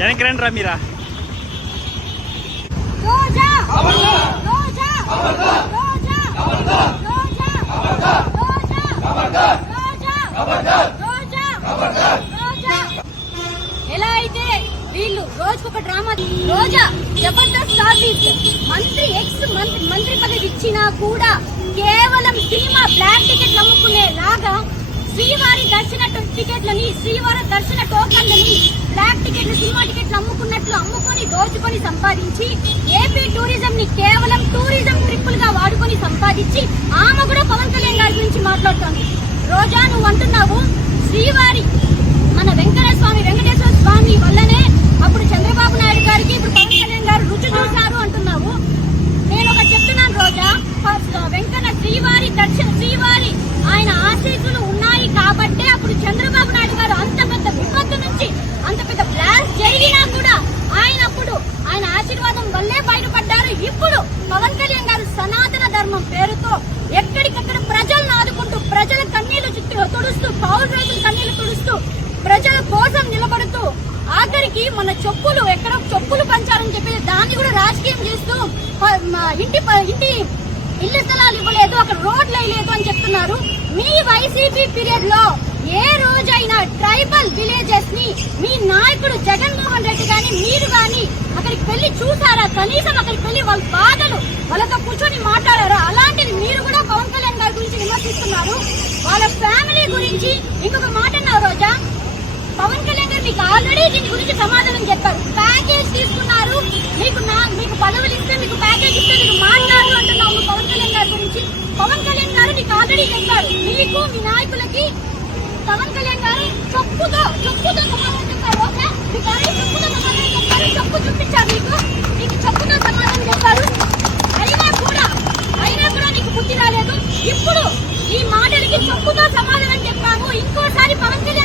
వెనక్కి రండి రా మీరా. రోజా! రోజా! రోజా! రోజా! రోజా! రోజా! రోజా! ఎలా అయితే వీళ్ళు రోజుకొక డ్రామా రోజా! జబర్దస్త్ ఆర్టిస్ట్ మంత్రి ఎక్స్ మంత్రి మంత్రి పదవి ఇచ్చినా కూడా కేవలం సినిమా బ్లాక్ టికెట్లు అమ్ముకునే లాగా శ్రీవారి దర్శన టికెట్లని శ్రీవారి దర్శన టోకన్లని బ్లాక్ టికెట్లు సినిమా టికెట్లు అమ్ముకున్నట్లు అమ్ముకొని దోచుకొని సంపాదించి ఏపీ టూరిజం ని కేవలం టూరిజం ట్రిప్పుల్గా వాడుకొని సంపాదించి ఆమె కూడా పవన్ కళ్యాణ్ గారి గురించి మాట్లాడుతోంది. రోజా నువ్వు అంటున్నావు శ్రీవారి ధర్మం పేరుతో ఎక్కడికక్కడ ప్రజలను ఆదుకుంటూ ప్రజల కన్నీళ్ళు చుట్టూ తుడుస్తూ పౌరు రైతుల కన్నీళ్ళు తుడుస్తూ ప్రజల కోసం నిలబడుతూ ఆఖరికి మన చెప్పులు ఎక్కడ చెప్పులు పంచారని చెప్పి దాన్ని కూడా రాజకీయం చేస్తూ ఇంటి ప- ఇంటి ఇల్లు స్థలాలు ఇవ్వలేదు అక్కడ రోడ్లు వేయలేదు అని చెప్తున్నారు. మీ వైసీపీ పీరియడ్లో ఏ రోజైనా ట్రైబల్ విలేజెస్ని మీ నాయకుడు జగన్మోహన్ రెడ్డి గాని మీరు గాని అక్కడికి వెళ్ళి చూసారా? కనీసం అక్కడికి వెళ్ళి వాళ్ళ బాధలు వాళ్ళతో కూర్చొని మాట్లాడారా? అలాంటిది మీరు కూడా పవన్ కళ్యాణ్ గారి గురించి విమర్శిస్తున్నారు. వాళ్ళ ఫ్యామిలీ గురించి ఇంకొక మాట అన్నారు రోజా. పవన్ కళ్యాణ్ గారు మీకు ఆల్రెడీ దీని గురించి సమాధానం చెప్పారు. ప్యాకేజ్ తీసుకున్నారు. మీకు నా మీకు పదవులు ఇస్తే మీకు ప్యాకేజ్ ఇస్తే మీరు మాట్లాడు అంటున్నాము పవన్ కళ్యాణ్ గారి గురించి. పవన్ కళ్యాణ్ గారు మీకు ఆల్రెడీ చెప్పారు. మీకు మీ నాయకులకి పవన్ కళ్యాణ్ గారు చొప్పుతో చొప్పుతో సమాధానం ఈ మాటలకి చొప్పుతో సమాధానం చెప్పాము ఇంకోసారి పవన్ కళ్యాణ్